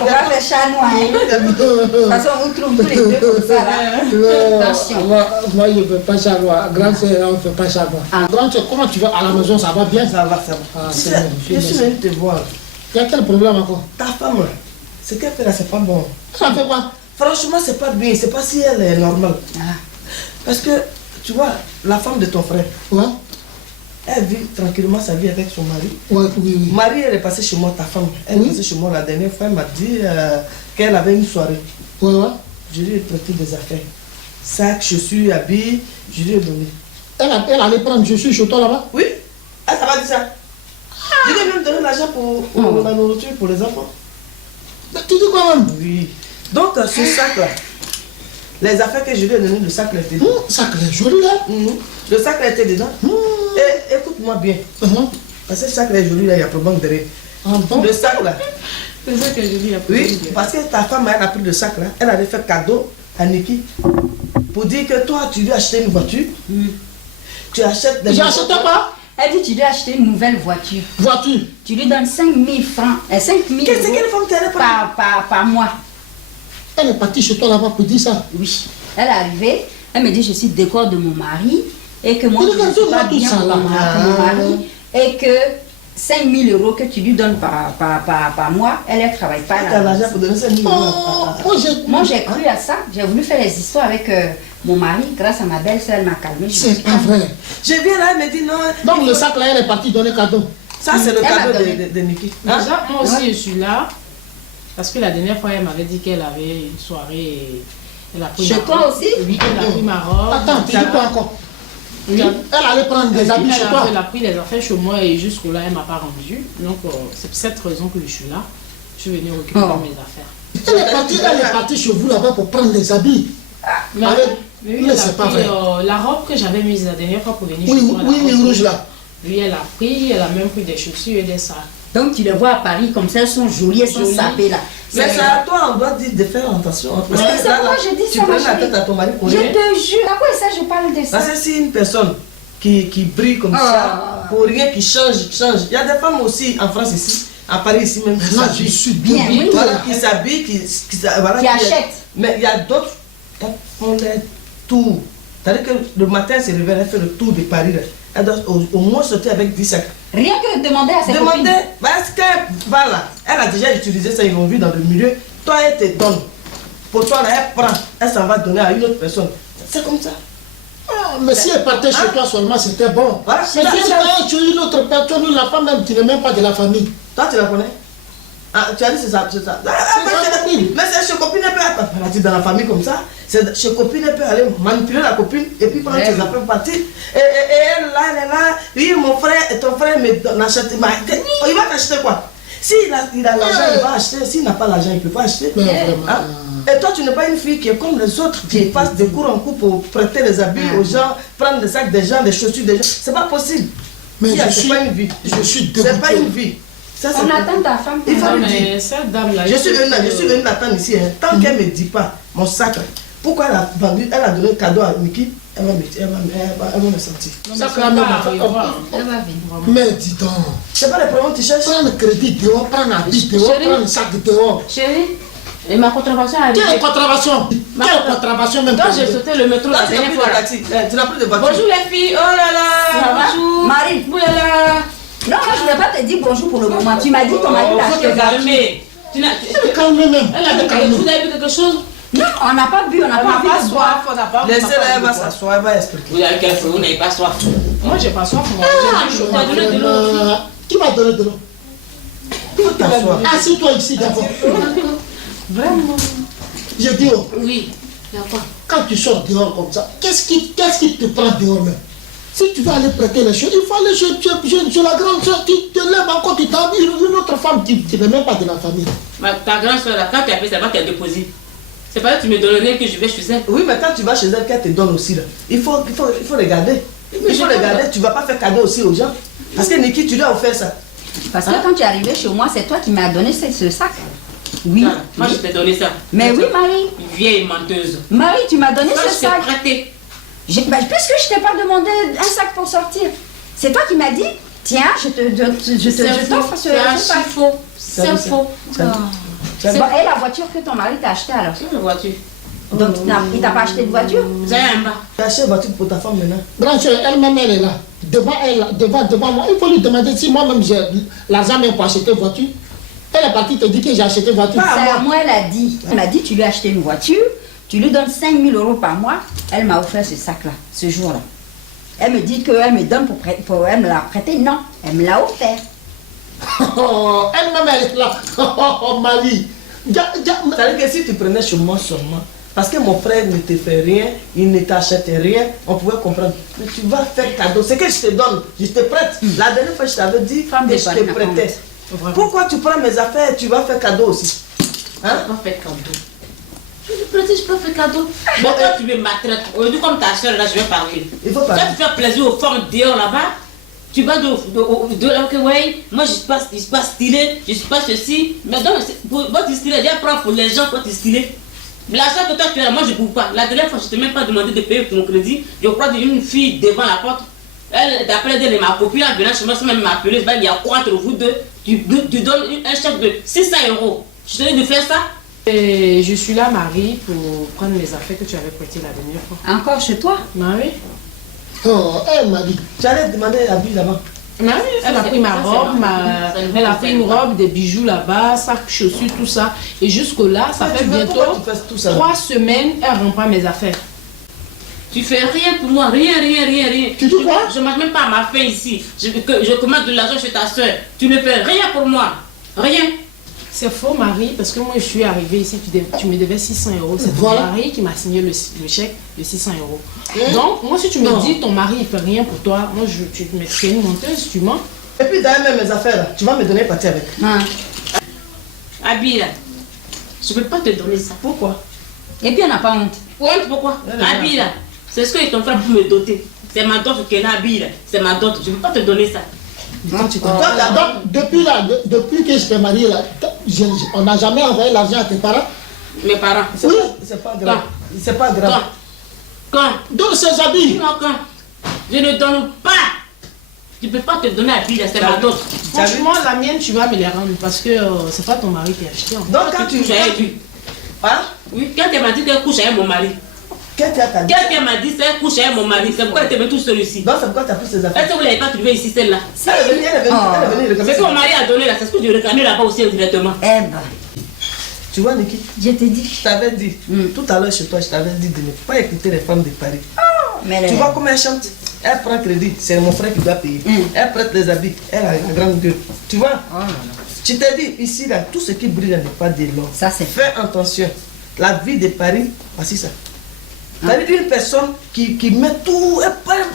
On va faire chat noir. De toute façon, on vous trouve tous les deux comme ça, là. Non, Attention. moi, je ne veux pas charlois. Grande sœur, on ne fait pas charlois. Grande sœur, comment tu vas à la maison? Ça va bien? Ça va, ça va. Ah, Tu c'est sais, bon, je je suis sais. venu te voir. Il y a quel problème encore? Ta femme, là, ce qu'elle fait là, c'est pas bon. Ça fait quoi? Franchement, c'est pas bien. C'est pas si elle est normale. Ah. Parce que, tu vois, la femme de ton frère, Ouais, elle vit tranquillement sa vie avec son mari. ouais, oui. Marie, elle est passée chez moi, ta femme. Elle Oui. est passée chez moi la dernière fois. Elle m'a dit qu'elle avait une soirée. Ouais, ouais. Je lui ai prêté des affaires. Sac, chaussures, habits, je lui ai donné. Elle allait prendre, je suis chez toi là-bas. Oui, elle m'a dit ça. Je lui ai même donné l'argent pour la nourriture pour les enfants. Mais tu dis quoi même? Oui. Donc, ce sac-là, les affaires que je lui ai donné, le sac là était dedans. Ça c'est joli là. Le sac là était dedans. Et écoute-moi bien. Parce que le sac là est joli, là, il y a problème derrière. Le sac là. C'est ça que je dis. Oui, parce que ta femme, elle a pris le sac là. Elle avait fait cadeau à Niki. Pour dire que toi, tu lui as acheté une voiture. Tu achètes des... J'achète pas. Elle dit tu dois acheter une nouvelle voiture. Voiture. Tu lui donnes 5 000 francs, 5 000 Qu'est-ce que les femmes t'allaient pas par mois. Elle est partie chez toi là-bas pour dire ça. Oui. Elle est arrivée, elle me dit je suis décor de mon mari et que moi je ne suis pas bien pour mon mari et que 5 000 euros que tu lui donnes par mois, elle ne travaille pas Tu as là. l'argent pour donner 5 000 euros. Moi j'ai cru à ça, j'ai voulu faire les histoires avec mon mari, grâce à ma belle-sœur, elle m'a calmée. C'est pas vrai. Je viens là, elle me dit non. Donc le sac là, elle est partie donner cadeau. Ça, c'est le Elle m'a cadeau donné. de Niki. Déjà, moi aussi, je suis là. Parce que la dernière fois, elle m'avait dit qu'elle avait une soirée. Et elle a pris Chez ma toi robe. aussi? Oui, elle a pris ma robe. Attends, tu dis quoi encore? Oui. Elle allait prendre des habits chez toi. Elle a pris les affaires chez moi et jusqu'au là, elle ne m'a pas rendu. Donc, c'est pour cette raison que je suis là. Je suis venue récupérer mes affaires. Elle est partie chez vous là-bas pour prendre des habits. Mais, Avec- mais oui, mais elle a c'est pas pris, vrai. la robe que j'avais mise la dernière fois pour venir Oui, chez moi. oui, la oui, robe rouge là. Oui, elle a pris, elle a même pris des chaussures et des sacs. Donc tu les vois à Paris comme ça, elles sont jolies, elles sont Jolies. sapées là. Mais c'est à toi, on doit dire de faire attention. Parce que c'est là, moi, là, je dis tu ça, prends ma la chérie. tête à ton mari pour Je rien. te jure, à quoi ça je parle de ça? Parce que si une personne qui brille comme ça, pour rien, qui change. Il y a des femmes aussi en France ici, à Paris ici même, qui Là, je s'habillent. suis bien. Bien, oui. Voilà, qui s'habillent, voilà, Qui achètent. Mais il y a d'autres qui font les tours. C'est-à-dire que le matin, elle se réveille, elle fait le tour de Paris. Là. Elle doit au moins sortir avec 10 sacs. Rien que de demander à ses Demandez, copines. parce que voilà, elle a déjà utilisé ça, ils l'ont vu dans le milieu. Toi, elle te donne. Pour toi, là, elle prend, elle s'en va donner à une autre personne. C'est comme ça. Mais si elle partait chez toi seulement, c'était bon. Voilà. Mais si tu vas chez une autre personne, la femme même, tu n'es même pas de la famille. Toi, tu la connais? Ah, tu as dit c'est ça, c'est ça. Mais c'est chez copine, elle peut être partie dans la famille comme ça. Chez copine, elle peut aller manipuler la copine et puis prendre ses affaires partir. Et elle est là. Oui, mon frère, ton frère m'achète. Il va t'acheter quoi? S'il a l'argent, il va acheter. S'il n'a pas l'argent, il ne peut pas acheter. Mais vraiment. Hein? Et toi, tu n'es pas une fille qui est comme les autres, qui passe de cours en cours pour prêter les habits aux gens, prendre des sacs des gens, des chaussures des gens. C'est pas possible. Mais C'est pas une vie. je suis C'est pas une dégoûté. vie. Ça, On c'est- attend ta femme. Il faut Non, lui dire. mais cette dame-là. Je suis venue l'attendre ici. Hein. Tant qu'elle ne me dit pas mon sac, pourquoi elle a vendu, elle a donné un cadeau à Niki, elle va me sentir. Ça quand même, Elle va venir. mais dis donc, C'est pas le problème que tu cherches. prends le crédit dehors, prends l'habit dehors, Chérie. prends le sac dehors. Chérie, et ma contravention est Quelle arrivée. contravention? Quelle contravention même? Quand j'ai sauté le métro Toi, la tu n'as dernière plus fois. de là. taxi. Tu n'as plus de voiture. Bonjour les filles, oh là là. Ça va? Bonjour. Marie. Vous êtes là. Non, moi je ne vais pas te dire bonjour pour le moment. Tu m'as dit ton mari l'a Faut acheté. te calmer. Tu n'as- Elle est calmée même. Elle a dit que vous avez vu quelque chose? Non, on n'a pas bu, on n'a On n'a pas pas envie de boire. soif, on n'a pas. Laissez-la, elle va s'asseoir, elle va expliquer. Vous avez quel feu, vous n'avez pas soif. Moi j'ai pas soif, moi. J'ai Ah, donné de l'eau. vraiment. Qui va donner de l'eau? Il faut t'asseoir. Assieds-toi ici d'abord. Vraiment. Je dis, oh, Oui. D'accord. quand tu sors dehors comme ça, qu'est-ce qui te prend dehors même? Si tu veux aller prêter les choses, il faut aller chez la grande soeur qui te lève encore, tu t'as une autre femme qui n'est même pas de la famille. Ta grande soeur là, quand tu as fait ça, va qu'elle déposé. C'est pas que tu me donnes rien que je vais chez elle. Oui, mais quand tu vas chez elle, qu'elle te donne aussi là. Il faut regarder. Il faut regarder. Tu ne vas pas faire cadeau aussi aux gens. Parce que Niki, tu lui as offert ça. Parce que quand tu es arrivé chez moi, c'est toi qui m'as donné ce sac. Oui. Ah, moi je t'ai donné ça. Mais oui, Marie. Vieille menteuse. Marie, tu m'as donné Moi ce je t'ai sac. prêté. Puisque je t'ai pas demandé un sac pour sortir. C'est toi qui m'as dit, tiens, je t'offre ce C'est archi sac. faux. C'est faux. C'est Bon, et la voiture que ton mari t'a achetée alors? C'est une voiture. Donc il t'a pas acheté de voiture? Vous avez un bas. Tu as acheté une voiture pour ta femme maintenant. Grande soeur, elle-même, elle est là. Devant elle, devant moi. Il faut lui demander si moi-même j'ai l'argent même pour acheter une voiture. Elle est partie te dire que j'ai acheté une voiture. C'est à moi, elle a dit. Elle m'a dit, tu lui as acheté une voiture, tu lui donnes 5 000 euros par mois. Elle m'a offert ce sac-là, ce jour-là. Elle me dit qu'elle me donne pour elle me l'a prêté. Non, elle me l'a offert. Oh, elle-même, elle est là. Oh, Marie. C'est-à-dire que si tu prenais chez moi seulement, parce que mon frère ne te fait rien, il ne t'achète rien, on pouvait comprendre. Mais tu vas faire cadeau. C'est que je te donne, je te prête. La dernière fois, je t'avais dit Femme que de je Paris, te ma prêtais. Vraiment. Pourquoi tu prends mes affaires et tu vas faire cadeau aussi? Hein? Je peux faire cadeau. Je lui prêter, je peux faire cadeau. Mais Bon, toi, tu me maltraites. Aujourd'hui, comme ta soeur, là, je vais parler. Il faut Toi, parler. tu fais plaisir aux femmes dehors là-bas. Tu vas de ouais, moi je suis pas stylé, je suis pas ceci. Mais donc, pour te stylé, déjà prends pour les gens pour te stylé. L'argent que toi tu as, moi je ne peux pas. La dernière fois, je ne t'ai même pas demandé de payer pour mon crédit. Je crois une fille devant la porte. Elle, d'après elle, ma copine, en venant chez moi, elle m'a appelé. Il y a quoi entre vous deux? Tu donnes un chèque de 600 €. Je te dis de faire ça. Et je suis là, Marie, pour prendre les affaires que tu avais prêtées la dernière fois. Encore chez toi? Marie? Oh, elle m'a dit. J'allais demander la vie là-bas. Marie, elle a pris ma robe, elle a pris une robe, des bijoux là-bas, sac, chaussures, tout ça. Et jusque-là, ça fait bientôt 3 semaines, elle rend pas mes affaires. Tu fais rien pour moi, rien. Tu dis quoi? Je ne mange même pas à ma faim ici. Je commande de l'argent chez ta soeur. Tu ne fais rien pour moi. Rien. C'est faux, Marie, parce que moi je suis arrivée ici, tu me devais 600 €. C'est ton mari qui m'a signé le chèque de 600 €. Donc, moi, si tu me dis ton mari il fait rien pour toi, moi tu me fais une menteuse, tu mens. Et puis d'ailleurs même mes affaires là, tu vas me donner partie avec. Abi là, je ne peux pas te donner ça. Pourquoi? Et puis elle n'a pas honte. Honte pourquoi? Abi là, c'est ce que ton frère pour me doter. C'est ma dot qu'elle a Abi là, c'est ma dot. Je ne peux pas te donner ça. Donc, depuis que je t'ai marié, là, on n'a jamais envoyé l'argent à tes parents. Mes parents. C'est pas grave. C'est pas grave. Quand? Donne ses habits. Non, quand? Je ne donne pas. Tu ne peux pas te donner à Abi là, c'est ma dot. Franchement, la mienne, tu vas me les rendre parce que c'est pas ton mari qui a acheté. Donc quand tu couches avec lui. Hein? Oui, quand elle m'a dit qu'elle couche avec mon mari. Qu'est-ce que Quelqu'un m'a dit qu'elle couche avec mon mari. C'est pourquoi elle était tout seul ici. donc c'est pourquoi tu as pris ces affaires. Est-ce que vous ne l'avez pas trouvé ici, celle-là? Elle est venue C'est ce que mon mari a donné là, c'est ce que je réclamais là-bas aussi indirectement. Eh ben, Tu vois Niki, je t'ai dit. je t'avais dit, tout à l'heure chez toi, je t'avais dit de ne pas écouter les femmes de Paris. Mais Tu vois comment elle chante? Elle prend crédit, c'est mon frère qui doit payer. Elle prête les habits, elle a une grande gueule. Tu vois? Tu t'es dit, ici, là, tout ce qui brille là n'est pas de l'or. Ça, c'est Fais attention. La vie de Paris, voici ça. C'est-à-dire une personne qui met tout, elle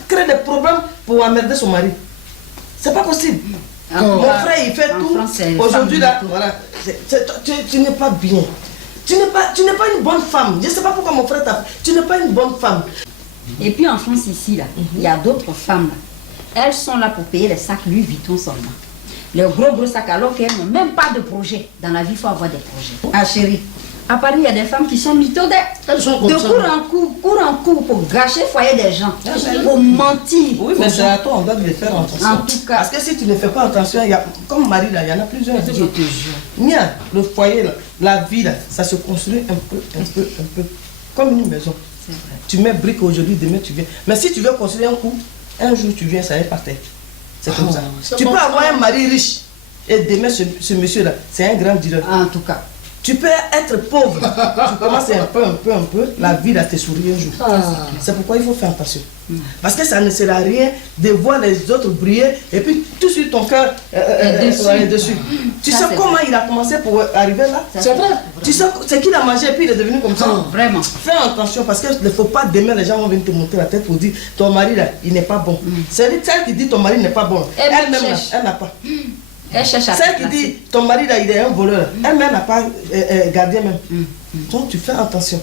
crée des problèmes pour emmerder son mari. C'est pas possible. Mon frère, il fait tout. Aujourd'hui, là, voilà. Tu n'es pas bien. Tu n'es pas une bonne femme. Je ne sais pas pourquoi mon frère t'a. Tu n'es pas une bonne femme. Et puis en France, ici, là, il y a d'autres femmes. Là. Elles sont là pour payer les sacs Louis Vuitton seulement. Les gros sacs, alors qu'elles n'ont même pas de projet. Dans la vie, il faut avoir des projets. Ah chérie, à Paris, il y a des femmes qui sont mythodettes. Elles sont comme de ça. cours en cours pour gâcher le foyer des gens. Pour mentir. Oui, mais c'est à toi, on doit le faire attention. En tout cas. Parce que si tu ne fais pas attention, comme Marie, là, il y en a plusieurs. Je te jure. Nia, le foyer, là, la vie, là, ça se construit un peu, comme une maison. C'est vrai. Tu mets brique aujourd'hui, demain tu viens. Mais si tu veux construire un coup, un jour tu viens, ça est par terre. C'est comme ça. Tu peux avoir un mari riche et demain ce monsieur-là, c'est un grand dealer. En tout cas. Tu peux être pauvre. Tu commences un peu, la vie là te sourit un jour. C'est pourquoi il faut faire attention. Parce que ça ne sert à rien de voir les autres briller et puis tout sur ton cœur est dessus. Tu sais comment il a commencé pour arriver là? C'est vrai. Tu sais ce qu'il a mangé et puis il est devenu comme ça. Vraiment. Fais attention parce qu'il ne faut pas demain les gens vont venir te monter la tête pour dire ton mari là il n'est pas bon. C'est celle qui dit ton mari n'est pas bon. Elle-même là, elle n'a pas. Elle cherche à Celle qui dit ton mari là il est un voleur, elle-même n'a pas gardien même. Donc tu fais attention.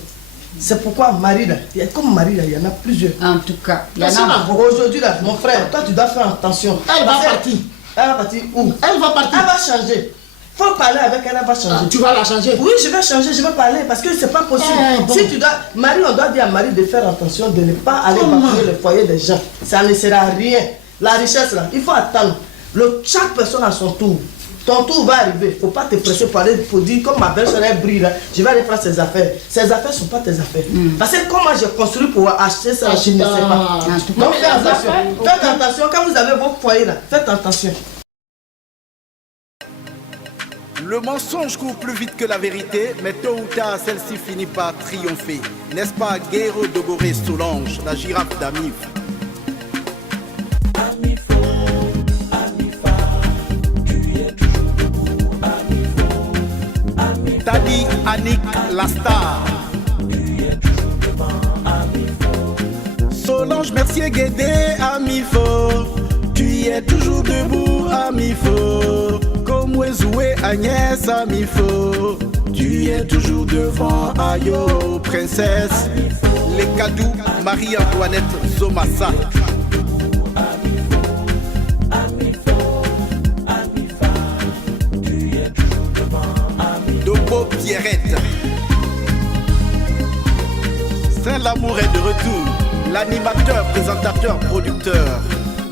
C'est pourquoi Marie là, comme Marie là, il y en a plusieurs. En tout cas, il y en a. Aujourd'hui là, mon frère, toi tu dois faire attention. Elle va partir. Elle va partir où? Elle va partir. Elle va changer. Faut parler avec elle, elle va changer. Tu vas la changer. Oui, je vais changer, je vais parler parce que c'est pas possible. Bon. Si tu dois, Marie, on doit dire à Marie de faire attention, de ne pas aller bafouer le foyer des gens. Ça ne sert à rien. La richesse là, il faut attendre. Chaque personne a son tour. Ton tour va arriver. Il ne faut pas te presser pour aller pour dire comme ma belle-soeur elle brille là, je vais aller prendre ses affaires. Ses affaires ne sont pas tes affaires. Parce que comment j'ai construit pour acheter ça, je ne sais pas. Donc faites attention. Faites attention. Quand vous avez vos foyers là, faites attention. Le mensonge court plus vite que la vérité, mais tôt ou tard, celle-ci finit par triompher. N'est-ce pas, Guéro Dogoré Solange, la girafe d'Amif? Tadi Annick, la star. Solange Mercier Guédé, Amifo. Tu es toujours debout, Amifo. Comme Ouezoué Agnès, Amifo. Tu es toujours devant, Ayo, princesse. Les Kadou, Marie-Antoinette Zomassa. Pierrette. Saint-Lamour est de retour. L'animateur, présentateur, producteur.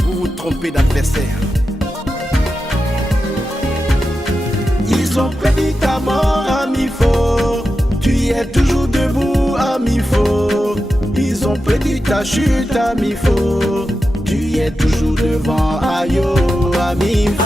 Vous vous trompez d'adversaire. Ils ont prédit ta mort, ami faux. Tu es toujours debout, ami faux. Ils ont prédit ta chute, ami faux. Tu es toujours devant, aïe, ami faux.